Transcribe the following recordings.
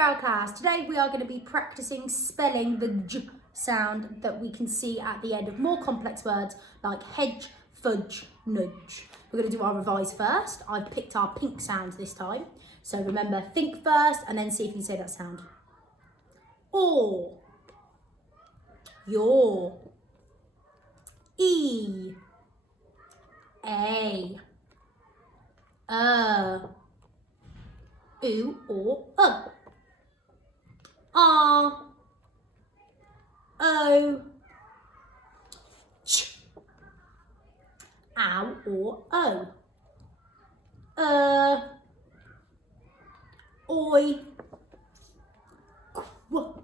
Brow class. Today we are going to be practicing spelling the j sound that we can see at the end of more complex words like hedge, fudge, nudge. We're going to do our revise first. I've picked our pink sounds this time. So remember, think first and then see if you can say that sound. Or, your, e, a, oo or r, o, ch, ow or o, oi, qu,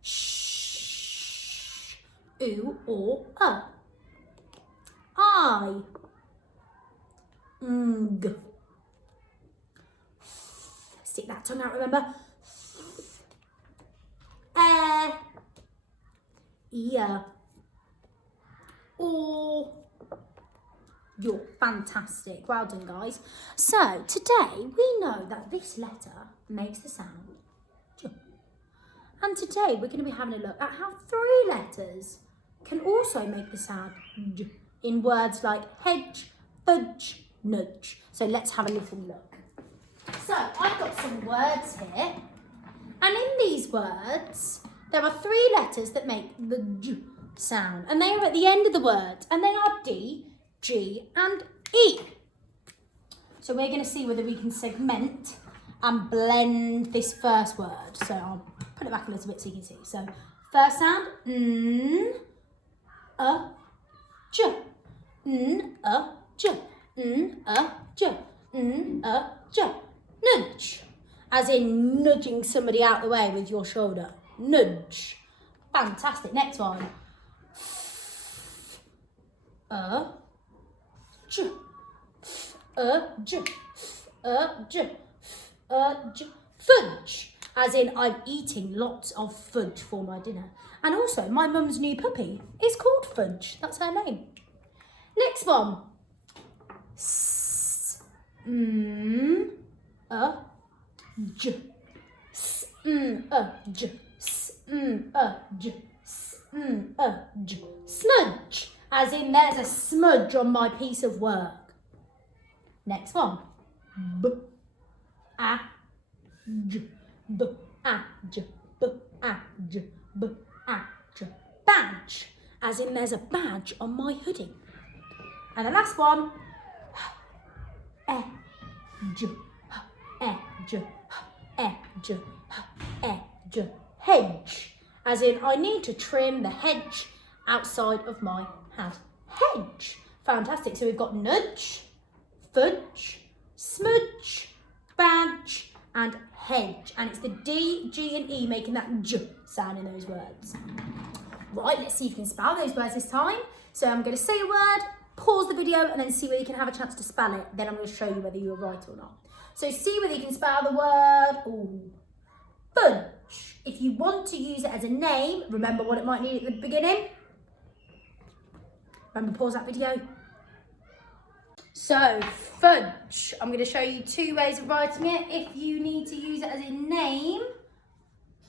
sh, oo or I, ng. Stick that tongue out, remember. Yeah. Or. You're fantastic. Well done, guys. So, today we know that this letter makes the sound j. And today we're going to be having a look at how 3 letters can also make the sound j in words like hedge, fudge, nudge. So let's have a little look. So I've got some words here, and in these words there are 3 letters that make the j sound, and they are at the end of the word, and they are D, G and E. So we're going to see whether we can segment and blend this first word. So I'll put it back a little bit so you can see. So first sound, n, j, n, j, n, j, n, j. Nudge, as in nudging somebody out the way with your shoulder. Nudge. Fantastic. Next one. J, j, j, j. Fudge, as in I'm eating lots of fudge for my dinner. And also, my mum's new puppy is called Fudge. That's her name. Next one. S, j, s, j, s, j, s, j. Smudge, as in there's a smudge on my piece of work. Next one. B, a, j, b, a, j, b, a, j, b, a, j. Badge, as in there's a badge on my hoodie. And the last one. Edge, edge, edge, edge. Hedge, as in I need to trim the hedge outside of my house. Hedge. Fantastic. So we've got nudge, fudge, smudge, badge and hedge. And it's the D, G and E making that j sound in those words. Right, let's see if you can spell those words this time. So I'm going to say a word, pause the video and then see whether you can have a chance to spell it. Then I'm going to show you whether you're right or not. So see whether you can spell the word fudge. If you want to use it as a name, remember what it might need at the beginning. Remember, pause that video. So fudge, I'm going to show you 2 ways of writing it. If you need to use it as a name,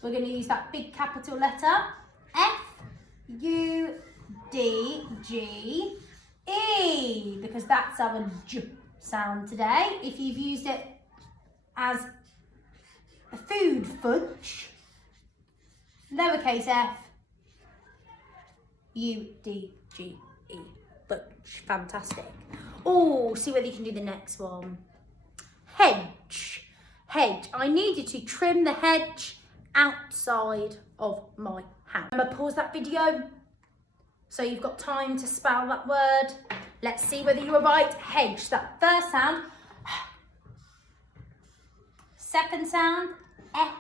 we're going to use that big capital letter F-U-D-G-E, because that's our j sound today. If you've used it as a food, fudge, lowercase f, U-D-G-E, fudge. Fantastic. Oh, see whether you can do the next one. Hedge. Hedge. I need you to trim the hedge outside of my house. I'm going to pause that video so you've got time to spell that word. Let's see whether you were right. Hedge. That first sound. Second sound. F.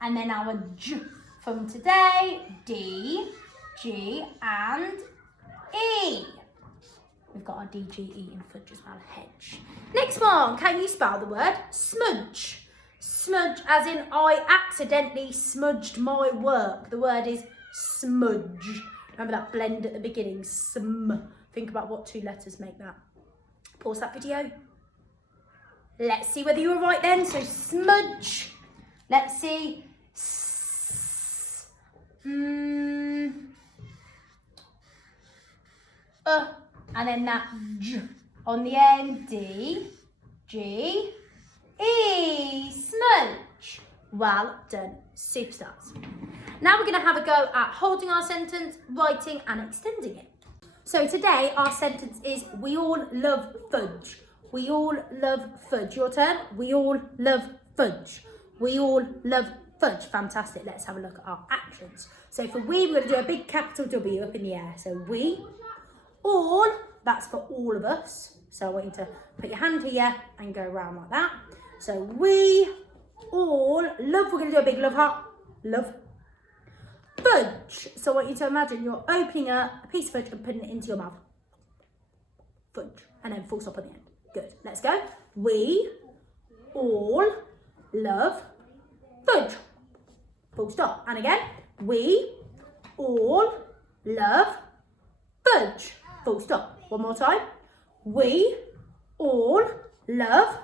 And then our j from today. D, G and E. We've got our D, G, E and fudge as well. Hedge. Next one. Can you spell the word smudge? Smudge, as in I accidentally smudged my work. The word is smudge. Remember that blend at the beginning? Sm. Think about what 2 letters make that. Pause that video. Let's see whether you were right then. So smudge. Let's see. And then that J on the end. D, G, E. Smooch. Well done, superstars. Now we're going to have a go at holding our sentence, writing and extending it. So today our sentence is, we all love fudge. We all love fudge. Your turn. We all love fudge. We all love fudge. Fantastic. Let's have a look at our actions. So for we, we're going to do a big capital W up in the air. So we, all, that's for all of us. So I want you to put your hand here and go around like that. So we all love, we're going to do a big love heart. Love. Fudge. So I want you to imagine you're opening a piece of fudge and putting it into your mouth. Fudge. And then full stop at the end. Good. Let's go. We all love fudge. Full stop. And again. We all love fudge. Full stop. One more time. We all love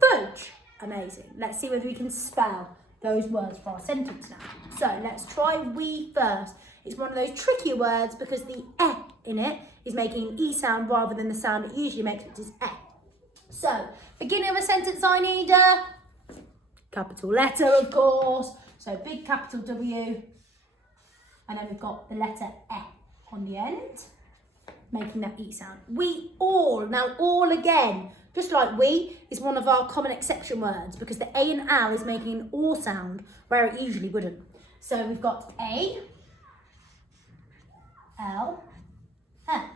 fudge. Amazing. Let's see whether we can spell those words for our sentence now. So let's try we first. It's one of those trickier words because the eh in it is making an E sound rather than the sound it usually makes, which is eh. So, beginning of a sentence, I need a capital letter, of course. So big capital W. And then we've got the letter eh on the end, making that E sound. We all. Now all again, just like we, is one of our common exception words because the A and L is making an all sound where it usually wouldn't. So we've got A, L, L.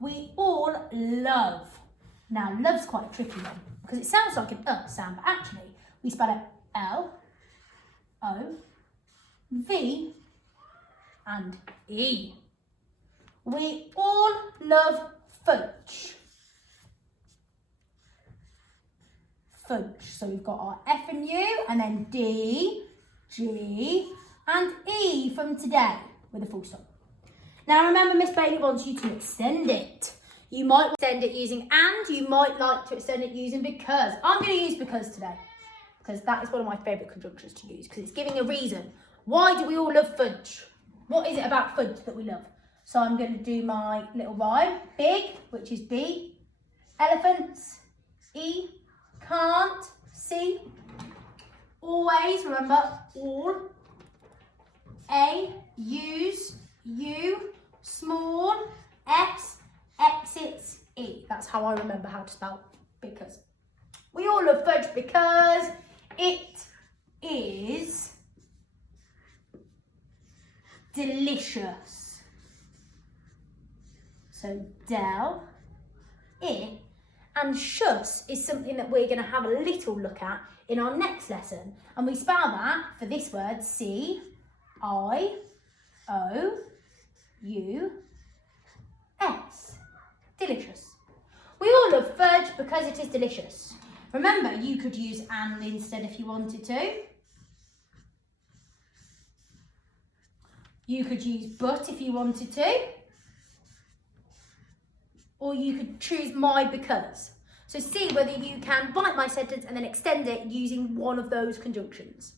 We all love. Now love's quite a tricky one because it sounds like an sound, but actually we spell it L, O, V, and E. We all love fudge. Fudge. So we've got our F and U, and then D, G, and E from today with a full stop. Now remember, Miss Bailey wants you to extend it. You might extend it using and, you might like to extend it using because. I'm going to use because today, because that is one of my favourite conjunctions to use, because it's giving a reason. Why do we all love fudge? What is it about fudge that we love? So I'm going to do my little rhyme. Big, which is B. Elephants, E. Can't, C. Always, remember, all. A, use, U. Small, S. Exits, E. That's how I remember how to spell because. We all love fudge because it is delicious. So del, I, and shus is something that we're going to have a little look at in our next lesson. And we spell that for this word C, I, O, U, S. Delicious. We all love fudge because it is delicious. Remember, you could use and instead if you wanted to. You could use but if you wanted to. Or you could choose my because. So see whether you can write my sentence and then extend it using one of those conjunctions.